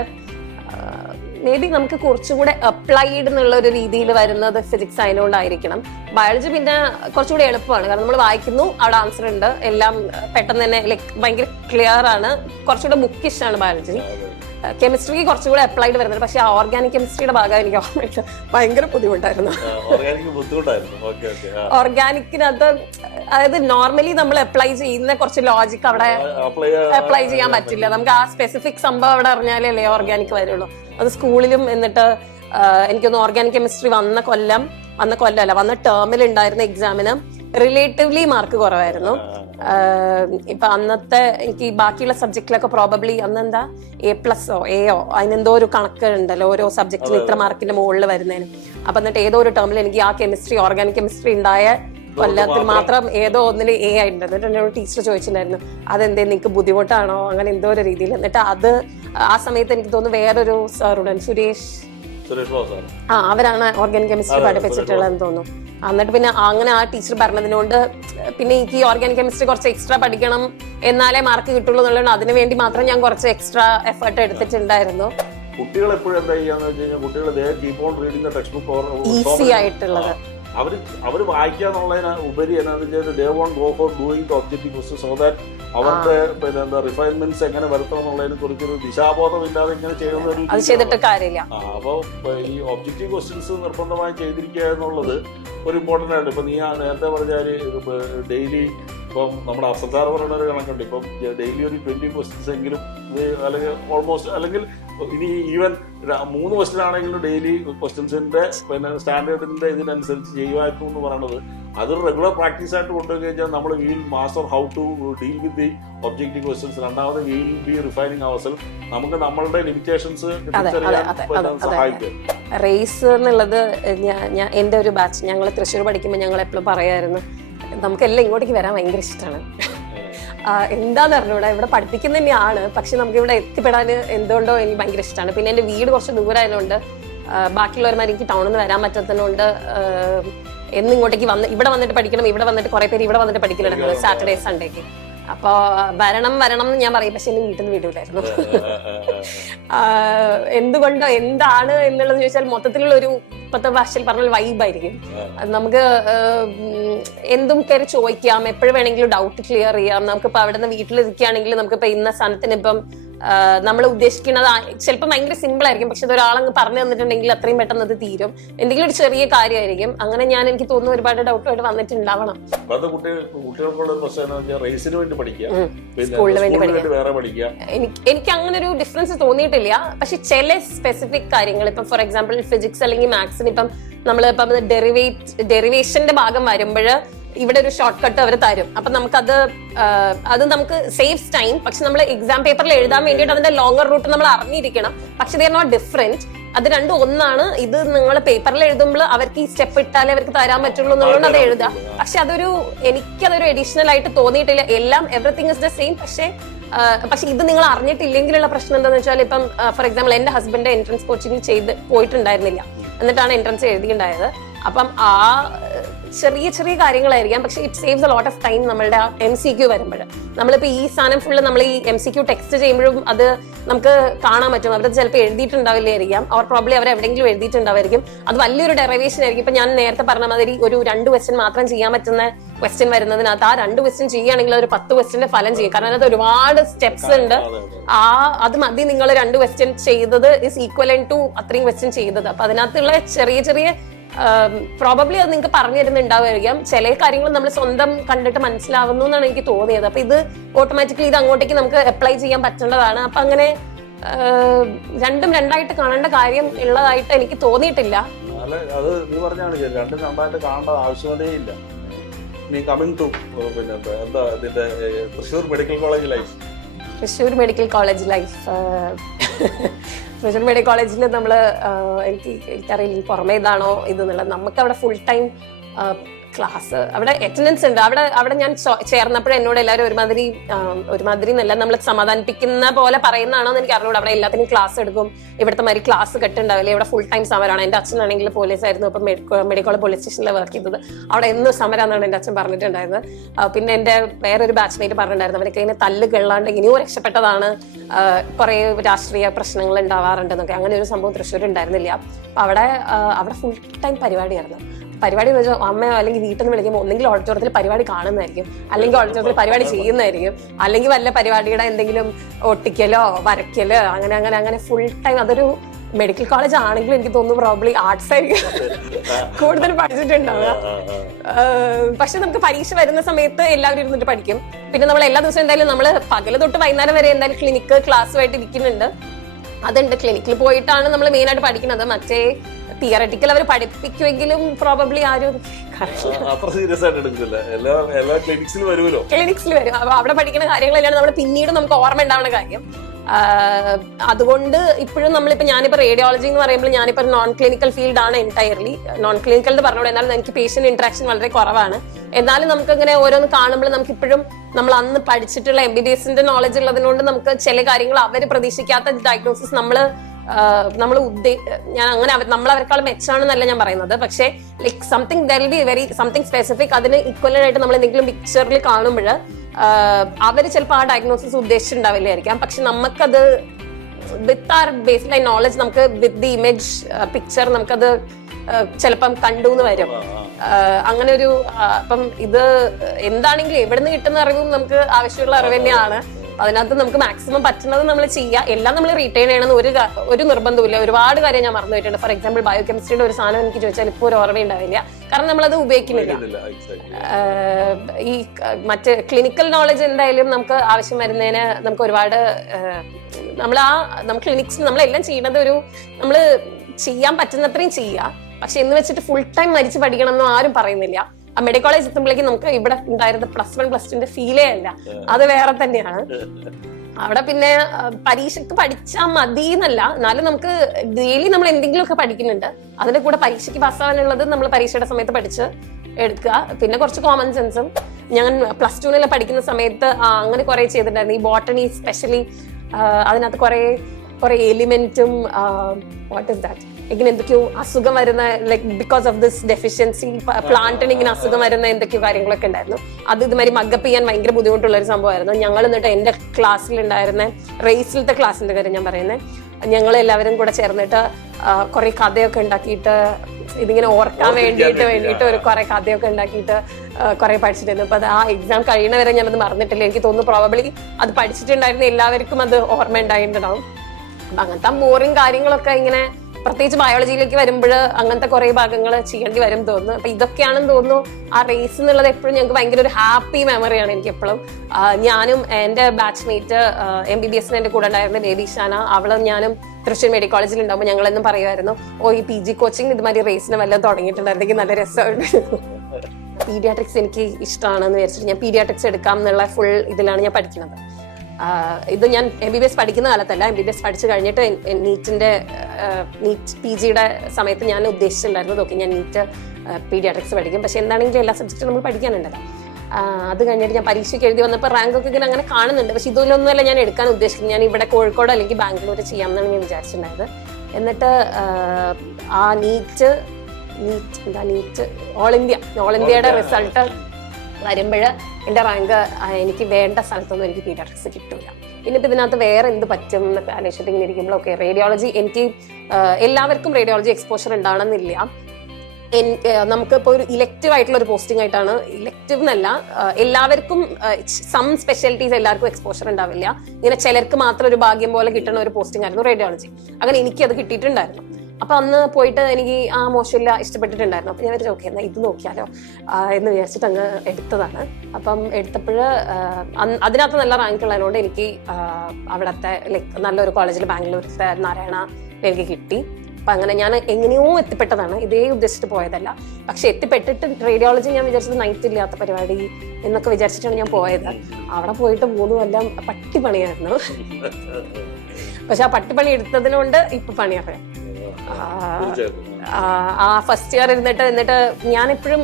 മേ ബി നമുക്ക് കുറച്ചുകൂടെ അപ്ലൈഡ് എന്നുള്ള ഒരു രീതിയിൽ വരുന്നത് ഫിസിക്സ് ആയതുകൊണ്ടായിരിക്കണം. ബയോളജി പിന്നെ കുറച്ചുകൂടി എളുപ്പമാണ്, കാരണം നമ്മൾ വായിക്കുന്നു, അവിടെ ആൻസർ ഉണ്ട്, എല്ലാം പെട്ടെന്ന് തന്നെ ലൈക്ക് ഭയങ്കര ക്ലിയർ ആണ്. കുറച്ചുകൂടെ ബുക്കിഷാണ് ബയോളജി. കെമിസ്ട്രിക്ക് കുറച്ചുകൂടെ അപ്ലൈഡ് വരുന്നത്. പക്ഷെ ആ ഓർഗാനിക് കെമിസ്ട്രിയുടെ ഭാഗം എനിക്ക് ഓർമ്മയിട്ട് ഭയങ്കര ബുദ്ധിമുട്ടായിരുന്നു. ഓർഗാനിക്കിനകത്ത് അതായത് നോർമലി നമ്മൾ അപ്ലൈ ചെയ്യുന്ന കുറച്ച് ലോജിക് അവിടെ അപ്ലൈ ചെയ്യാൻ പറ്റില്ല. നമുക്ക് ആ സ്പെസിഫിക് സംഭവം അവിടെ അറിഞ്ഞാലേ അല്ലേ ഓർഗാനിക് വരുള്ളൂ. അത് സ്കൂളിലും എന്നിട്ട് എനിക്കൊന്ന് ഓർഗാനിക് കെമിസ്ട്രി വന്ന ടേമിൽ ഉണ്ടായിരുന്ന എക്സാമിന് റിലേറ്റീവ്ലി മാർക്ക് കുറവായിരുന്നു. ഇപ്പൊ അന്നത്തെ എനിക്ക് ബാക്കിയുള്ള സബ്ജക്റ്റിലൊക്കെ പ്രോബബ്ലി അന്നെന്താ A+ഓ A അതിനെന്തോ ഒരു കണക്ക് ഉണ്ടല്ലോ ഓരോ സബ്ജക്റ്റിന് ഇത്ര മാർക്കിന്റെ മുകളിൽ വരുന്നതിന്. അപ്പൊ എന്നിട്ട് ഏതോ ഒരു ടേമിൽ എനിക്ക് ആ ഓർഗാനിക് കെമിസ്ട്രി ഉണ്ടായ കൊല്ലത്തിൽ മാത്രം ഏതോ ഒന്നിന് A ആയിട്ടുണ്ട്. എന്നിട്ട് എന്നോട് ടീച്ചർ ചോദിച്ചിട്ടുണ്ടായിരുന്നു അതെന്തേ നിനക്ക് ബുദ്ധിമുട്ടാണോ അങ്ങനെ എന്തോ ഒരു രീതിയിൽ. എന്നിട്ട് അത് ആ സമയത്ത് എനിക്ക് തോന്നുന്നു വേറൊരു സാറുണ്ട് സുരേഷ് അവരാണ് ഓർഗാനിക് കെമിസ്ട്രി പഠിപ്പിച്ചിട്ടുള്ളതെന്ന് തോന്നുന്നു. എന്നിട്ട് പിന്നെ അങ്ങനെ ആ ടീച്ചർ പറഞ്ഞതിനോണ്ട് പിന്നെ എനിക്ക് ഓർഗാനിക് കെമിസ്ട്രി കുറച്ച് എക്സ്ട്രാ പഠിക്കണം എന്നാലേ മാർക്ക് കിട്ടുള്ളൂ എന്നുള്ളത് അതിനു വേണ്ടി മാത്രം ഞാൻ കുറച്ച് എക്സ്ട്രാ എഫേർട്ട് എടുത്തിട്ടുണ്ടായിരുന്നു. കുട്ടികൾ എപ്പോഴും എന്താ ചെയ്യാന്ന് വെച്ച് കഴിഞ്ഞാൽ കുട്ടികൾ ഈസി ആയിട്ടുള്ളത് അവര് വായിക്കുക എന്നുള്ളതിന് ഉപരി എന്താണെന്ന് വെച്ചാൽ they won't go for doing the objective question so that അവരുടെ പിന്നെ എന്താ റിഫൈൻമെന്റ്സ് എങ്ങനെ വരുത്തണം എന്നുള്ളതിനെ കുറിച്ചൊരു ദിശാബോധം ഇല്ലാതെ ഇങ്ങനെ ചെയ്തിട്ട് കാര്യമില്ല. അപ്പോൾ ഈ ഒബ്ജക്റ്റീവ് ക്വസ്റ്റ്യൻസ് നിർബന്ധമായും ചെയ്തിരിക്കുക എന്നുള്ളത് ഒരു ഇമ്പോർട്ടൻ്റ് ആണ്. ഇപ്പൊ നീ നേരത്തെ പറഞ്ഞാൽ ഡെയിലി ഇപ്പം നമ്മുടെ അസത്താർ പറയുന്ന ഒരു കണക്കുണ്ട്. ഇപ്പം ഡെയിലി ഒരു 20 ക്വസ്റ്റ്യൻസ് എങ്കിലും അല്ലെങ്കിൽ ഓൾമോസ്റ്റ് അല്ലെങ്കിൽ ഇനി ഈവൻ 3 ക്വസ്റ്റ്യൻ ആണെങ്കിലും ഡെയിലി ക്വസ്റ്റ്യൻസിന്റെ പിന്നെ സ്റ്റാൻഡേർഡിന്റെ ഇതിനനുസരിച്ച് ചെയ്യുമായിരുന്നു എന്ന് പറയുന്നത് അതൊരു റെഗുലർ പ്രാക്ടീസ് ആയിട്ട് കൊണ്ടുപോയി കഴിഞ്ഞാൽ നമ്മൾ will master how to deal with the objective questions. രണ്ടാമത് will be refining our self. നമുക്ക് നമ്മളുടെ ലിമിറ്റേഷൻസ് സഹായിക്കും. റേസ് എന്നുള്ളത് എന്റെ ഒരു ബാച്ച് ഞങ്ങൾ തൃശ്ശൂർ പഠിക്കുമ്പോൾ ഞങ്ങൾ എപ്പോഴും പറയായിരുന്നു നമുക്കെല്ലാം ഇങ്ങോട്ടേക്ക് വരാൻ ഭയങ്കര ഇഷ്ടമാണ്. എന്താന്ന് പറഞ്ഞൂടെ, ഇവിടെ പഠിപ്പിക്കുന്ന തന്നെയാണ്, പക്ഷെ നമുക്ക് ഇവിടെ എത്തിപ്പെടാൻ എന്തുകൊണ്ടോ എനിക്ക് ഭയങ്കര ഇഷ്ടമാണ്. പിന്നെ എൻ്റെ വീട് കുറച്ച് ദൂരമായതുകൊണ്ട് ബാക്കിയുള്ളവരുമാർ എനിക്ക് ടൗണിൽ നിന്ന് വരാൻ പറ്റാത്തതുകൊണ്ട് എന്നും ഇങ്ങോട്ടേക്ക് ഇവിടെ വന്നിട്ട് പഠിക്കണം, ഇവിടെ വന്നിട്ട് കുറെ പേര് ഇവിടെ വന്നിട്ട് പഠിക്കലുണ്ടായിരുന്നു സാറ്റർഡേ സൺഡേക്ക്. അപ്പൊ വരണം എന്ന് ഞാൻ പറയും, പക്ഷെ എന്നെ വീട്ടിൽ നിന്ന് വിടൂലായിരുന്നു. എന്തുകൊണ്ടോ എന്താണ് എന്നുള്ളത് ചോദിച്ചാൽ മൊത്തത്തിലുള്ള ഒരു ഇപ്പത്തെ ഭാഷയിൽ പറഞ്ഞാൽ വൈബായിരിക്കും. നമുക്ക് എന്തും കയറി ചോദിക്കാം, എപ്പോഴും വേണമെങ്കിലും ഡൗട്ട് ക്ലിയർ ചെയ്യാം. നമുക്കിപ്പോ അവിടെ നിന്ന് വീട്ടിലിരിക്കുകയാണെങ്കിൽ നമുക്കിപ്പോ ഇന്ന സാധനത്തിന് ഇപ്പം നമ്മൾ ഉദ്ദേശിക്കുന്നത് ചിലപ്പോൾ ഭയങ്കര സിമ്പിൾ ആയിരിക്കും, പക്ഷെ ഒരാളങ്ങ് പറഞ്ഞു തന്നിട്ടുണ്ടെങ്കിൽ അത്രയും പെട്ടെന്ന് അത് തീരും. എന്തെങ്കിലും ഒരു ചെറിയ കാര്യമായിരിക്കും. അങ്ങനെ എനിക്ക് തോന്നുന്നു ഒരുപാട് ഡൗട്ടുമായിട്ട് വന്നിട്ടുണ്ടാവണം. സ്കൂളിന് വേണ്ടി പഠിക്കുക. എനിക്ക് അങ്ങനെ ഒരു ഡിഫറൻസ് തോന്നിയിട്ടില്ല. പക്ഷെ ചില സ്പെസിഫിക് കാര്യങ്ങൾ ഇപ്പം ഫോർ എക്സാമ്പിൾ ഫിസിക്സ് അല്ലെങ്കിൽ മാത്സിന് ഇപ്പം നമ്മളിപ്പം ഡെറിവേഷന്റെ ഭാഗം വരുമ്പോൾ ഇവിടെ ഒരു ഷോർട്ട് കട്ട് അവർ തരും. അപ്പൊ അത് നമുക്ക് സേവ്സ് ടൈം. പക്ഷെ നമ്മൾ എക്സാം പേപ്പറിൽ എഴുതാൻ വേണ്ടിയിട്ട് അതിന്റെ ലോങ്ങർ റൂട്ട് നമ്മൾ അറിഞ്ഞിരിക്കണം. പക്ഷെ ദേ ആർ നോട്ട് ഡിഫറെന്റ്. അത് രണ്ടും ഒന്നാണ്. ഇത് നിങ്ങൾ പേപ്പറിൽ എഴുതുമ്പോൾ അവർക്ക് ഈ സ്റ്റെപ്പ് ഇട്ടാലേ അവർക്ക് തരാൻ പറ്റുള്ളൂ എന്നുള്ളത് അത് എഴുതാം. പക്ഷെ എനിക്കതൊരു അഡീഷണൽ ആയിട്ട് തോന്നിയിട്ടില്ല. എല്ലാം എവറിത്തിങ് ഇസ് ദ സെയിം. പക്ഷെ ഇത് നിങ്ങൾ അറിഞ്ഞിട്ടില്ലെങ്കിലുള്ള പ്രശ്നം എന്താണെന്ന് വെച്ചാൽ ഇപ്പം ഫോർ എക്സാമ്പിൾ എന്റെ ഹസ്ബൻഡ് എൻട്രൻസ് കോച്ചിങ് പോയിട്ടുണ്ടായിരുന്നില്ല, എന്നിട്ടാണ് എൻട്രൻസ് എഴുതിയിട്ടുണ്ടായത്. അപ്പം ആ ചെറിയ കാര്യങ്ങളായിരിക്കാം, പക്ഷെ it saves a lot of time. നമ്മളുടെ MCQ വരുമ്പോൾ നമ്മളിപ്പോ ഈ സാധനം ഫുള്ള് നമ്മൾ ഈ MCQ ടെക്സ്റ്റ് ചെയ്യുമ്പോഴും അത് നമുക്ക് കാണാൻ പറ്റും. അവർ ചിലപ്പോൾ എഴുതിയിട്ടുണ്ടാവില്ലായിരിക്കാം, അവർ പ്രോബ്ലി അവർ എവിടെയെങ്കിലും എഴുതിയിട്ടുണ്ടാവായിരിക്കും. അത് വലിയൊരു ഡെറിവേഷൻ ആയിരിക്കും. ഇപ്പൊ ഞാൻ നേരത്തെ പറഞ്ഞ മാതിരി ഒരു 2 ക്വസ്റ്റ്യൻ മാത്രം ചെയ്യാൻ പറ്റുന്ന ക്വസ്റ്റ്യൻ വരുന്നതിനകത്ത് ആ 2 ക്വസ്റ്റ്യൻ ചെയ്യുകയാണെങ്കിൽ ഒരു 10 ക്വസ്റ്റ്യന്റെ ഫലം ചെയ്യും. കാരണം അതിനകത്ത് ഒരുപാട് സ്റ്റെപ്സ് ഉണ്ട്. അത് മതി നിങ്ങൾ 2 ക്വസ്റ്റ്യൻ ചെയ്തത് ഇസ് ഈക്വലൻ ടു അത്രയും ക്വസ്റ്റ്യൻ ചെയ്തത്. അപ്പൊ അതിനകത്തുള്ള ചെറിയ പ്രോബബ്ലി അത് നിങ്ങൾക്ക് പറഞ്ഞു തരുന്നുണ്ടാവുമായിരിക്കാം. ചില കാര്യങ്ങൾ നമ്മൾ സ്വന്തം കണ്ടിട്ട് മനസ്സിലാവുന്നു എന്നാണ് എനിക്ക് തോന്നിയത്. അപ്പൊ ഇത് ഓട്ടോമാറ്റിക്കലി ഇത് അങ്ങോട്ടേക്ക് നമുക്ക് അപ്ലൈ ചെയ്യാൻ പറ്റേണ്ടതാണ്. അപ്പൊ അങ്ങനെ രണ്ടും രണ്ടായിട്ട് കാണേണ്ട കാര്യം ഉള്ളതായിട്ട് എനിക്ക് തോന്നിയിട്ടില്ല. അത് നീ പറഞ്ഞാണ് രണ്ടും രണ്ടായിട്ട് കാണേണ്ട ആവശ്യമേ ഇല്ല. നീ കമ്മിങ് ടു പിന്നെ എന്താ ഇതിന്റെ Thrissur medical college life. Thrissur medical college കോളേജിൽ നമ്മള് എനിക്കറിയില്ല പുറമേ ഇതാണോ ഇതെന്നുള്ളത്. നമുക്ക് അവിടെ ഫുൾ ടൈം ക്ലാസ്, അവിടെ അറ്റൻഡൻസ് ഉണ്ട്. അവിടെ ഞാൻ ചേർന്നപ്പോഴും എന്നോട് എല്ലാവരും ഒരുമാതിരി എന്നല്ല നമ്മൾ സമാധാനിപ്പിക്കുന്ന പോലെ പറയുന്നതാണോ എന്ന് എനിക്ക് അറിഞ്ഞൂടെ. അവിടെ എല്ലാത്തിനും ക്ലാസ് എടുക്കും. ഇവിടുത്തെ മാതിരി ക്ലാസ് കെട്ടുണ്ടാവില്ല. ഇവിടെ ഫുൾ ടൈം സമരമാണ്. എൻ്റെ അച്ഛനാണെങ്കിൽ പോലീസായിരുന്നു. അപ്പം മെഡിക്കൽ പോലീസ് സ്റ്റേഷനിൽ വർക്ക് ചെയ്തത്. അവിടെ എന്നും സമരമാണെന്നാണ് എൻ്റെ അച്ഛൻ പറഞ്ഞിട്ടുണ്ടായത്. പിന്നെ എൻ്റെ വേറൊരു ബാച്ച്മേറ്റ് പറഞ്ഞിട്ടുണ്ടായിരുന്നു അവരൊക്കെ ഇങ്ങനെ തല്ല് കൊള്ളാണ്ട് ഇനിയും രക്ഷപ്പെട്ടതാണ്, കുറെ രാഷ്ട്രീയ പ്രശ്നങ്ങൾ ഉണ്ടാവാറുണ്ടെന്നൊക്കെ. അങ്ങനെ ഒരു സംഭവം തൃശ്ശൂർ ഉണ്ടായിരുന്നില്ല. അപ്പൊ അവിടെ ഫുൾ ടൈം പരിപാടിയായിരുന്നു. പരിപാടി എന്ന് വെച്ചാൽ അമ്മയോ അല്ലെങ്കിൽ വീട്ടിൽ നിന്ന് വിളിക്കുമ്പോൾ ഒന്നെങ്കിൽ ഓഡിറ്റോറിയത്തിൽ പരിപാടി കാണുന്നതായിരിക്കും, അല്ലെങ്കിൽ ഓഡിറ്റോറിയത്തിൽ പരിപാടി ചെയ്യുന്നതായിരിക്കും, അല്ലെങ്കിൽ വല്ല പരിപാടിയുടെ എന്തെങ്കിലും ഒട്ടിക്കലോ വരയ്ക്കലോ അങ്ങനെ ഫുൾ ടൈം. അതൊരു മെഡിക്കൽ കോളേജ് ആണെങ്കിലും എനിക്ക് തോന്നുന്നു പ്രോബ്ലി ആർട്സ് ആയിരിക്കും കൂടുതൽ പഠിച്ചിട്ടുണ്ടാവുക. പക്ഷെ നമുക്ക് പരീക്ഷ വരുന്ന സമയത്ത് എല്ലാവരും ഇരുന്നിട്ട് പഠിക്കും. പിന്നെ നമ്മൾ എല്ലാ ദിവസവും എന്തായാലും നമ്മൾ പകല് തൊട്ട് വൈകുന്നേരം വരെ എന്തായാലും ക്ലിനിക്ക് ക്ലാസ്സുമായിട്ട് ഇരിക്കുന്നുണ്ട്. അതുണ്ട്. ക്ലിനിക്കിൽ പോയിട്ടാണ് നമ്മൾ മെയിൻ ആയിട്ട് പഠിക്കുന്നത്. മറ്റേ തിയററ്റിക്കൽ അവർ പഠിപ്പിക്കുമെങ്കിലും പ്രോബബ്ലി ആരും ക്ലിനിക്സിൽ വരും. അപ്പൊ അവിടെ പഠിക്കുന്ന കാര്യങ്ങളെല്ലാം നമ്മൾ പിന്നീട് നമുക്ക് ഓർമ്മ ഉണ്ടാവുന്ന കാര്യം. അതുകൊണ്ട് ഇപ്പോഴും ഞാനിപ്പോ റേഡിയോളജി എന്ന് പറയുമ്പോൾ ഞാനിപ്പോ നോൺ ക്ലിനിക്കൽ ഫീൽഡ് ആണ് എൻറ്റയർലി. നോൺ ക്ലിനിക്കൽ എന്ന് പറഞ്ഞോളൂ, എന്നാലും എനിക്ക് പേഷ്യന്റ് ഇന്ററാക്ഷൻ വളരെ കുറവാണ്. എന്നാലും നമുക്ക് ഇങ്ങനെ ഓരോന്ന് കാണുമ്പോൾ നമുക്ക് ഇപ്പോഴും നമ്മൾ അന്ന് പഠിച്ചിട്ടുള്ള MBBSന്റെ നോളജ് ഉള്ളതുകൊണ്ട് നമുക്ക് ചില കാര്യങ്ങൾ അവർ പ്രതീക്ഷിക്കാത്ത ഡയഗ്നോസിസ് ഞാൻ അങ്ങനെ നമ്മളവരെക്കാളും മെച്ചാണെന്നല്ല ഞാൻ പറയുന്നത്. പക്ഷേ like something there will be very something specific. അതിന് ഈക്വലന്റ് ആയിട്ട് നമ്മൾ എന്തെങ്കിലും പിക്ചറിൽ കാണുമ്പോൾ അവര് ചിലപ്പോൾ ആ ഡയഗ്നോസിസ് ഉദ്ദേശിച്ചിട്ടുണ്ടാവില്ലായിരിക്കാം. പക്ഷെ നമുക്കത് with our baseline knowledge നമുക്ക് വിത്ത് ദി ഇമേജ് പിക്ചർ നമുക്കത് ചിലപ്പം കണ്ടു എന്ന് വരും. അങ്ങനെ ഒരു അപ്പം ഇത് എന്താണെങ്കിലും എവിടെ നിന്ന് കിട്ടുന്ന അറിവും നമുക്ക് ആവശ്യമുള്ള അറിവ് തന്നെയാണ്. അതിനകത്ത് നമുക്ക് മാക്സിമം പറ്റുന്നത് നമ്മൾ ചെയ്യുക. എല്ലാം നമ്മൾ റീറ്റെയിൻ ചെയ്യണമെന്ന് ഒരു നിർബന്ധമില്ല. ഒരുപാട് കാര്യം ഞാൻ മറന്നു പോയിട്ടുണ്ട്. ഫോർ എക്സാമ്പിൾ ബയോകെമിസ്ട്രിയുടെ ഒരു സാധനം എനിക്ക് ചോദിച്ചാൽ ഇപ്പോൾ ഒരു ഓർമ്മ ഉണ്ടാവില്ല, കാരണം നമ്മളത് ഉപയോഗിക്കുന്നില്ല. ഈ മറ്റ് ക്ലിനിക്കൽ നോളജ് എന്തായാലും നമുക്ക് ആവശ്യം വരുന്നതിന് നമുക്ക് ഒരുപാട് നമ്മൾ ക്ലിനിക്സിൽ നമ്മളെല്ലാം ചെയ്യുന്നത് നമ്മൾ ചെയ്യാൻ പറ്റുന്നത്രയും ചെയ്യുക. പക്ഷെ എന്ന് വെച്ചിട്ട് ഫുൾ ടൈം മരിച്ച് പഠിക്കണം എന്നും ആരും പറയുന്നില്ല. മെഡിക്കൽ കോളേജ് എത്തുമ്പോഴേക്കും നമുക്ക് ഇവിടെ ഉണ്ടായിരുന്ന +1 +2 ഫീലേ അല്ല, അത് വേറെ തന്നെയാണ്. അവിടെ പിന്നെ പരീക്ഷയ്ക്ക് പഠിച്ചാൽ മതി എന്നല്ല, എന്നാലും നമുക്ക് ഡെയിലി നമ്മൾ എന്തെങ്കിലുമൊക്കെ പഠിക്കുന്നുണ്ട്. അതിന്റെ കൂടെ പരീക്ഷയ്ക്ക് പാസ്സാവാനുള്ളത് നമ്മൾ പരീക്ഷയുടെ സമയത്ത് പഠിച്ച് എടുക്കുക. പിന്നെ കുറച്ച് കോമൺ സെൻസും. ഞാൻ +2 പഠിക്കുന്ന സമയത്ത് അങ്ങനെ കുറെ ചെയ്തിട്ടുണ്ടായിരുന്നു. ഈ ബോട്ടണി സ്പെഷ്യലി അതിനകത്ത് കുറെ എലിമെന്റും വാട്ട് ഇസ് ദാറ്റ് ഇങ്ങനെ എന്തൊക്കെയോ അസുഖം വരുന്ന like because of this deficiency പ്ലാന്റിന് ഇങ്ങനെ അസുഖം വരുന്ന എന്തൊക്കെയോ കാര്യങ്ങളൊക്കെ ഉണ്ടായിരുന്നു. അത് ഇതുമാതിരി മഗ്ഗപ്പ് ചെയ്യാൻ ഭയങ്കര ബുദ്ധിമുട്ടുള്ള ഒരു സംഭവമായിരുന്നു. ഞങ്ങൾ എന്നിട്ട് എന്റെ ക്ലാസ്സിലുണ്ടായിരുന്ന റേസിലത്തെ ക്ലാസ്സിന്റെ കാര്യം ഞാൻ പറയുന്നത്, ഞങ്ങൾ എല്ലാവരും കൂടെ ചേർന്നിട്ട് കുറെ കഥയൊക്കെ ഉണ്ടാക്കിയിട്ട് ഇതിങ്ങനെ ഓർക്കാൻ വേണ്ടിയിട്ട് ഒരു കുറെ കഥയൊക്കെ ഉണ്ടാക്കിയിട്ട് കുറെ പഠിച്ചിട്ടുണ്ടായിരുന്നു. അപ്പൊ അത് ആ എക്സാം കഴിയണവരെ ഞാനത് മറന്നിട്ടില്ല. എനിക്ക് തോന്നുന്നു പ്രോബബ്ലി അത് പഠിച്ചിട്ടുണ്ടായിരുന്ന എല്ലാവർക്കും അത് ഓർമ്മ ഉണ്ടായിട്ടുണ്ടാവും. അപ്പൊ അങ്ങനത്തെ ബോറിങ് കാര്യങ്ങളൊക്കെ ഇങ്ങനെ പ്രത്യേകിച്ച് ബയോളജിയിലേക്ക് വരുമ്പോൾ അങ്ങനത്തെ കുറെ ഭാഗങ്ങൾ ചെയ്യേണ്ടി വരും തോന്നുന്നു. അപ്പൊ ഇതൊക്കെയാണെന്ന് തോന്നുന്നു ആ റേസ് എന്നുള്ളത് എപ്പോഴും ഞങ്ങൾക്ക് ഭയങ്കര ഒരു ഹാപ്പി മെമ്മറിയാണ് എനിക്ക് എപ്പോഴും. ഞാനും എന്റെ ബാച്ച്മേറ്റ് MBBS എന്റെ കൂടെ ഉണ്ടായിരുന്ന ബേബി ഷാന, അവളും ഞാനും തൃശ്ശൂർ മെഡിക്കൽ കോളേജിൽ ഉണ്ടാകുമ്പോൾ ഞങ്ങളെന്നും പറയുമായിരുന്നു, ഈ PG കോച്ചിങ് ഇതുമാതിരി റേസിന് വല്ലതും തുടങ്ങിയിട്ടുണ്ടായിരുന്നെങ്കിൽ നല്ല രസമുണ്ട്. പീഡിയാട്രിക്സ് എനിക്ക് ഇഷ്ടമാണെന്ന് വിചാരിച്ചിട്ട് ഞാൻ പീഡിയാട്രിക്സ് എടുക്കാം എന്നുള്ള ഫുൾ ഇതിലാണ് ഞാൻ പഠിക്കുന്നത്. ഇത് ഞാൻ MBBS പഠിക്കുന്ന കാലത്തല്ല, MBBS പഠിച്ചു കഴിഞ്ഞിട്ട് നീറ്റ് PGയുടെ സമയത്ത് ഞാൻ ഉദ്ദേശിച്ചിട്ടുണ്ടായിരുന്നത് ഓക്കെ ഞാൻ നീറ്റ് പീഡിയാട്രിക്സ് പഠിക്കും. പക്ഷെ എന്താണെങ്കിലും എല്ലാ സബ്ജക്റ്റും നമ്മൾ പഠിക്കാനുണ്ടല്ലോ. അത് കഴിഞ്ഞിട്ട് ഞാൻ പരീക്ഷയ്ക്ക് എഴുതി വന്നപ്പോൾ റാങ്കൊക്കെ ഇങ്ങനെ അങ്ങനെ കാണുന്നുണ്ട്. പക്ഷെ ഇതിലൊന്നുമല്ല ഞാൻ എടുക്കാൻ ഉദ്ദേശിക്കുന്നത്. ഞാൻ ഇവിടെ കോഴിക്കോട് അല്ലെങ്കിൽ ബാംഗ്ലൂർ ചെയ്യാമെന്നാണ് ഞാൻ വിചാരിച്ചിട്ടുണ്ടായത്. എന്നിട്ട് ആ നീറ്റ് ഓൾ ഇന്ത്യയുടെ റിസൾട്ട് വരുമ്പോൾ എൻ്റെ റാങ്ക് എനിക്ക് വേണ്ട സ്ഥലത്തൊന്നും എനിക്ക് പീഡിയാട്രിക്സ് കിട്ടില്ല. പിന്നെ ഇപ്പം ഇതിനകത്ത് വേറെ എന്ത് പറ്റും എന്നൊക്കെ ആലോചിച്ചിട്ട് ഇങ്ങനെ ഇരിക്കുമ്പോൾ ഓക്കെ റേഡിയോളജി എനിക്ക് എല്ലാവർക്കും റേഡിയോളജി എക്സ്പോഷർ ഉണ്ടാവണമെന്നില്ല. നമുക്കിപ്പോൾ ഒരു ഇലക്റ്റീവ് ആയിട്ടുള്ള ഒരു പോസ്റ്റിംഗ് ആയിട്ടാണ്, ഇലക്റ്റീവ് എന്നല്ല എല്ലാവർക്കും സം സ്പെഷ്യാലിറ്റീസ് എല്ലാവർക്കും എക്സ്പോഷർ ഉണ്ടാവില്ല. ഇങ്ങനെ ചിലർക്ക് മാത്രം ഒരു ഭാഗ്യം പോലെ കിട്ടുന്ന ഒരു പോസ്റ്റിംഗ് ആയിരുന്നു റേഡിയോളജി. അങ്ങനെ എനിക്കത് കിട്ടിയിട്ടുണ്ടായിരുന്നു. അപ്പൊ അന്ന് പോയിട്ട് എനിക്ക് മോശമില്ല ഇഷ്ടപ്പെട്ടിട്ടുണ്ടായിരുന്നു. അപ്പൊ ഞാൻ വിചാരിച്ചു ഓക്കെ എന്നാൽ ഇത് നോക്കിയാലോ എന്ന് വിചാരിച്ചിട്ട് അങ്ങ് എടുത്തതാണ്. അപ്പം എടുത്തപ്പോൾ അതിനകത്ത് നല്ല റാങ്ക് ഉള്ളതുകൊണ്ട് എനിക്ക് അവിടുത്തെ ലൈക്ക് നല്ലൊരു കോളേജിൽ ബാംഗ്ലൂരിലത്തെ നാരായണ എനിക്ക് കിട്ടി. അപ്പൊ അങ്ങനെ ഞാൻ എങ്ങനെയോ എത്തിപ്പെട്ടതാണ്, ഇതേ ഉദ്ദേശിച്ചിട്ട് പോയതല്ല. പക്ഷെ എത്തിപ്പെട്ടിട്ട് റേഡിയോളജി ഞാൻ വിചാരിച്ചത് നൈറ്റ് ഇല്ലാത്ത പരിപാടി എന്നൊക്കെ വിചാരിച്ചിട്ടാണ് ഞാൻ പോയത്. അവിടെ പോയിട്ട് 3 കൊല്ലം പട്ടിപ്പണിയായിരുന്നു. പക്ഷെ ആ പട്ടിപ്പണി എടുത്തതിനോണ്ട് ഇപ്പൊ പണിയറിയാം. ആ ഫസ്റ്റ് ഇയർ എന്നിട്ട് ഞാൻ എപ്പോഴും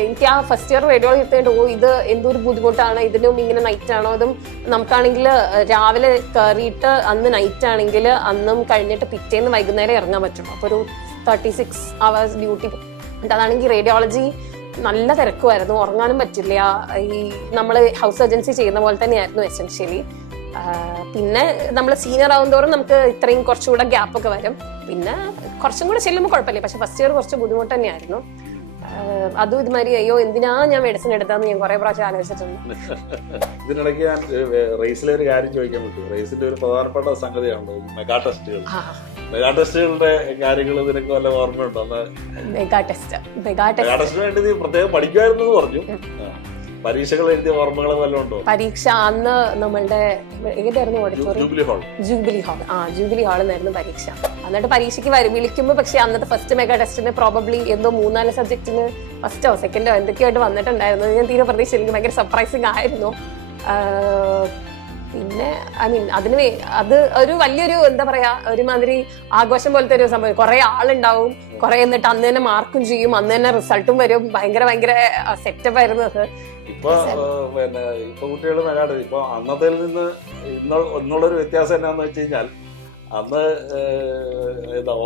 എനിക്ക് ആ ഫസ്റ്റ് ഇയർ റേഡിയോളജി എടുത്തിട്ട് ഇത് എന്തൊരു ബുദ്ധിമുട്ടാണ്, ഇതിനും ഇങ്ങനെ നൈറ്റ് ആണോ, ഇതും നമുക്കാണെങ്കിൽ രാവിലെ കയറിയിട്ട് അന്ന് നൈറ്റ് ആണെങ്കിൽ അന്നും കഴിഞ്ഞിട്ട് പിറ്റേന്ന് വൈകുന്നേരം ഇറങ്ങാൻ പറ്റും. അപ്പൊ ഒരു 36 hours ഡ്യൂട്ടി. അതാണെങ്കിൽ റേഡിയോളജി നല്ല തിരക്കുമായിരുന്നു, ഉറങ്ങാനും പറ്റില്ല. ഈ നമ്മൾ ഹൗസ് സർജൻസി ചെയ്യുന്ന പോലെ തന്നെയായിരുന്നു എസെൻഷ്യലി. പിന്നെ നമ്മൾ സീനിയർ ആവുന്നതോറും നമുക്ക് ഇത്രയും കുറച്ചുകൂടെ ഗ്യാപ്പൊക്കെ വരും. പിന്നെ കുറച്ചും കൂടെ ചെല്ലുമ്പോൾ കുഴപ്പമില്ല. പക്ഷെ ഫസ്റ്റ് ഇയർ കുറച്ച് ബുദ്ധിമുട്ട് തന്നെയായിരുന്നു. അതും ഇതുമാതിരി അയ്യോ എന്തിനാ ഞാൻ മെഡിസിൻ എടുത്താന്ന് ഞാൻ കുറെ പ്രാവശ്യം ആലോചിച്ചിട്ടുണ്ട്. ഇതിനിടയ്ക്ക് ഞാൻ റേസിലെ ഒരു കാര്യം ചോദിക്കാൻ പറ്റും. റേസിന്റെ ഒരു പ്രധാനപ്പെട്ട സംഗതിയാണല്ലോ മെഗാ ടെസ്റ്റുകൾ. മെഗാ ടെസ്റ്റുകളുടെ കാര്യങ്ങൾ നിനക്ക് വല്ല ഓർമ്മയുണ്ടോ? മെഗാ ടെസ്റ്റിന് വേണ്ടി നീ പ്രത്യേകം പഠിക്കുമായിരുന്നു പറഞ്ഞു. പരീക്ഷകൾ എഴുതിയ ഓർമ്മകൾ വല്ലതും ഉണ്ടോ? പരീക്ഷ അന്ന് നമ്മളുടെ ഏതായിരുന്നു ഓഡിറ്റോറിയം? ജൂബിലി ഹാൾ എന്നായിരുന്നു പരീക്ഷ. എന്നിട്ട് പരീക്ഷയ്ക്ക് വിളിക്കുമ്പോൾ പക്ഷെ അന്നത്തെ ഫസ്റ്റ് മെഗാ ടെസ്റ്റിന് പ്രോബബ്ലി എന്തോ 3-4 സബ്ജക്റ്റിന് ഫസ്റ്റോ സെക്കൻഡോ എന്തൊക്കെയായിട്ട് വന്നിട്ടുണ്ടായിരുന്നു. ഞാൻ തീരെ പ്രതീക്ഷിച്ചില്ല. എനിക്ക് ഭയങ്കര സർപ്രൈസിങ് ആയിരുന്നു. പിന്നെ അത് ഒരു വലിയൊരു എന്താ പറയാ ഒരുമാതിരി ആഘോഷം പോലത്തെ ഒരു സംഭവം. കുറെ ആളുണ്ടാവും, കുറെ എന്നിട്ട് അന്ന് തന്നെ മാർക്കും ചെയ്യും, അന്ന് തന്നെ റിസൾട്ടും വരും. ഭയങ്കര സെറ്റപ്പ് ആയിരുന്നു അത്. ഇപ്പൊ കുട്ടികൾ മെഗാഡ് ഇപ്പൊ അന്നത്തിൽ നിന്ന് ഇന്നുള്ളൊരു വ്യത്യാസം എന്നാന്ന് വെച്ച് കഴിഞ്ഞാൽ അന്ന്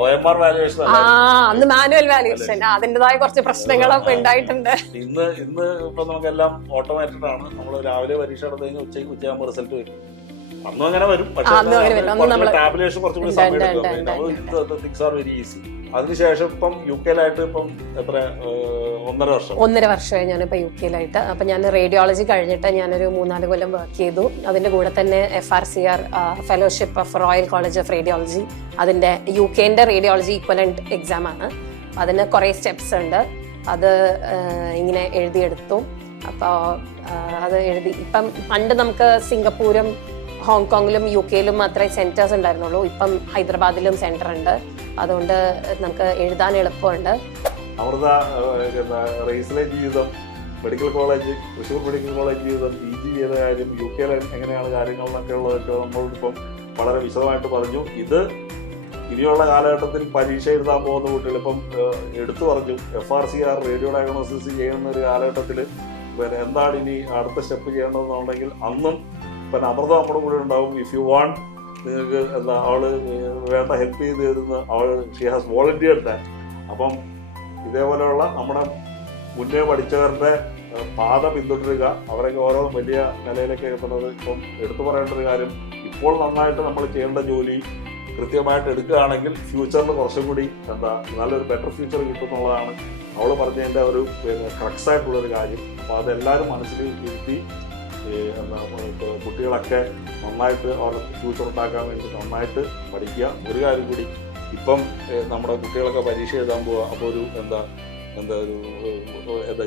OMR വാല്യുവേഷൻ അന്ന് മാനുവൽ വാല്യുവേഷൻ അതിൻ്റെതായ കുറച്ച് പ്രശ്നങ്ങളൊക്കെ ഉണ്ടായിട്ടുണ്ട്. ഇന്ന് ഇപ്പൊ നമുക്കെല്ലാം ഓട്ടോമാറ്റഡ് ആണ്. നമ്മൾ രാവിലെ പരീക്ഷ നടന്നു കഴിഞ്ഞാൽ ഉച്ചയാകുമ്പോൾ റിസൾട്ട് വരും. അന്നും അങ്ങനെ വരും, പക്ഷേ ടാബുലേഷൻ കുറച്ചുകൂടി സമയം എടുക്കും. Things are very easy. അതിനുശേഷം ഇപ്പം UK-യിലായിട്ട് ഇപ്പം എത്ര 1.5 വർഷമായി ഞാനിപ്പോൾ UK-യിലായിട്ട്. അപ്പം ഞാൻ റേഡിയോളജി കഴിഞ്ഞിട്ട് ഞാനൊരു 3-4 കൊല്ലം വർക്ക് ചെയ്തു. അതിൻ്റെ കൂടെ തന്നെ FRCR fellowship of royal college of radiology, അതിൻ്റെ UK-ൻ്റെ റേഡിയോളജി ഈക്വലന്റ് എക്സാം ആണ്. അതിന് കുറേ സ്റ്റെപ്സ് ഉണ്ട്. അത് ഇങ്ങനെ എഴുതിയെടുത്തു. അപ്പോൾ അത് എഴുതി ഇപ്പം പണ്ട് നമുക്ക് സിംഗപ്പൂരും ഹോങ്കോങ്ങിലും UK-യിലും മാത്രമേ സെന്റേഴ്സ് ഉണ്ടായിരുന്നുള്ളൂ. ഇപ്പം ഹൈദരാബാദിലും സെന്റർ ഉണ്ട്. അതുകൊണ്ട് നമുക്ക് എഴുതാൻ എളുപ്പമുണ്ട്. അമൃത റേസിലെ ജീവിതം, medical college, Thrissur medical college ജീവിതം, PG ചെയ്ത കാര്യം, UK എങ്ങനെയാണ് കാര്യങ്ങൾ എന്നൊക്കെ ഉള്ളതൊക്കെ നമ്മളിപ്പം വളരെ വിശദമായിട്ട് പറഞ്ഞു. ഇത് ഇനിയുള്ള കാലഘട്ടത്തിൽ പരീക്ഷ എഴുതാൻ പോകുന്ന കുട്ടികൾ ഇപ്പം എടുത്തു പറഞ്ഞു. FRCR റേഡിയോ ഡയഗ്നോസിസ് ചെയ്യുന്ന ഒരു കാലഘട്ടത്തിൽ പിന്നെ എന്താണ് ഇനി അടുത്ത സ്റ്റെപ്പ് ചെയ്യേണ്ടതെന്നുണ്ടെങ്കിൽ അന്നും പിന്നെ അമൃത നമ്മുടെ കൂടെ ഉണ്ടാവും. ഇഫ് യു വാണ്ട്, നിങ്ങൾക്ക് എന്താ അവള് വേണ്ട ഹെൽപ്പ് ചെയ്ത് തരുന്ന അവൾ ഷീ ഹാസ് വോളണ്ടിയർഡ് ദാറ്റ്. അപ്പം ഇതേപോലെയുള്ള നമ്മുടെ മുന്നേ പഠിച്ചവരുടെ പാത പിന്തുടരുക. അവരൊക്കെ ഓരോ വലിയ നിലയിലൊക്കെ എത്തുന്നത് ഇപ്പം എടുത്തു പറയേണ്ട ഒരു കാര്യം, ഇപ്പോൾ നന്നായിട്ട് നമ്മൾ ചെയ്യേണ്ട ജോലി കൃത്യമായിട്ട് എടുക്കുകയാണെങ്കിൽ ഫ്യൂച്ചറിൽ കുറച്ചും കൂടി നല്ലൊരു ബെറ്റർ ഫ്യൂച്ചർ കിട്ടുമെന്നുള്ളതാണ് അവൾ പറഞ്ഞതിൻ്റെ ഒരു ക്രക്സ് ആയിട്ടുള്ളൊരു കാര്യം. അപ്പോൾ അതെല്ലാവരും മനസ്സിൽ ഇരുത്തി കുട്ടികളൊക്കെ നന്നായിട്ട് അവരുടെ ഫ്യൂച്ചർ ഉണ്ടാക്കാൻ വേണ്ടി നന്നായിട്ട് പഠിക്കുക. ഒരു കാര്യം കൂടി, ഇപ്പം നമ്മുടെ കുട്ടികളൊക്കെ പരീക്ഷ എഴുതാൻ പോവുക. അപ്പോൾ ഒരു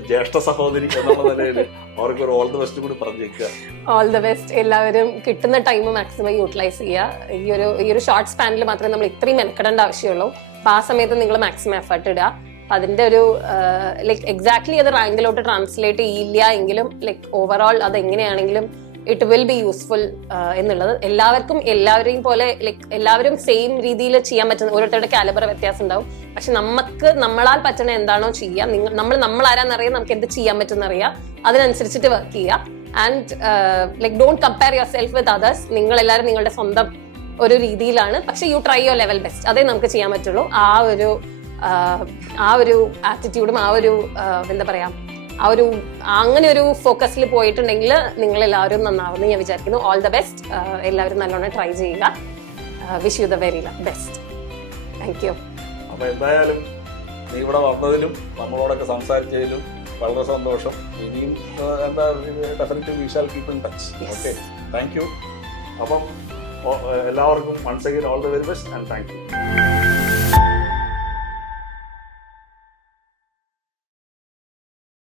ജ്യേഷ്ഠ സഹോദരി എന്നുള്ള നിലയിൽ അവർക്ക് ഒരു ഓൾ ദ ബെസ്റ്റ് കൂടി പറഞ്ഞേക്കുക. All the best. എല്ലാവരും കിട്ടുന്ന ടൈം മാക്സിമം യൂട്ടിലൈസ് ചെയ്യുക. ഈ ഒരു ഷോർട്ട് സ്പാനിൽ മാത്രമേ നമ്മൾ ഇത്രയും മെനക്കെടേണ്ട ആവശ്യമുള്ളൂ. അപ്പം ആ സമയത്ത് നിങ്ങൾ മാക്സിമം എഫേർട്ട് ഇടുക. അപ്പം അതിൻ്റെ ഒരു എക്സാക്ട്ലി അത് റാങ്കിലോട്ട് ട്രാൻസ്ലേറ്റ് ചെയ്യില്ല എങ്കിലും ഓവറോൾ അത് എങ്ങനെയാണെങ്കിലും ഇറ്റ് വിൽ ബി യൂസ്ഫുൾ എന്നുള്ളത് എല്ലാവരെയും പോലെ എല്ലാവരും സെയിം രീതിയിൽ ചെയ്യാൻ പറ്റുന്ന ഓരോരുത്തരുടെ കാലിബർ വ്യത്യാസം ഉണ്ടാവും. പക്ഷെ നമ്മളാൽ പറ്റുന്ന എന്താണോ ചെയ്യാം, നമ്മൾ ആരാന്നറിയാം, നമുക്ക് എന്ത് ചെയ്യാൻ പറ്റുന്ന അറിയാം, അതിനനുസരിച്ചിട്ട് വർക്ക് ചെയ്യുക. And don't compare your self with others. നിങ്ങൾ എല്ലാവരും നിങ്ങളുടെ സ്വന്തം ഒരു രീതിയിലാണ്, പക്ഷെ you try your level best. അതേ നമുക്ക് ചെയ്യാൻ പറ്റുള്ളൂ. ആ ഒരു ആറ്റിറ്റ്യൂഡും അങ്ങനെ ഒരു ഫോക്കസിൽ പോയിട്ടുണ്ടെങ്കിൽ നിങ്ങൾ എല്ലാവരും നന്നാവുമെന്ന് ഞാൻ വിചാരിക്കുന്നു. All the best. എല്ലാവരും നല്ലോണം ട്രൈ ചെയ്യുക. Wish you the very best. Thank you. അപ്പോൾ എന്തായാലും നീ ഇവിടെ വന്നതിലും നമ്മളോടൊക്കെ സംസാരിച്ചതിലും വളരെ സന്തോഷം. ഇനിയും definitely we shall keep in touch. Okay, thank you. അപ്പം എല്ലാവർക്കും once again all the very best and thank U.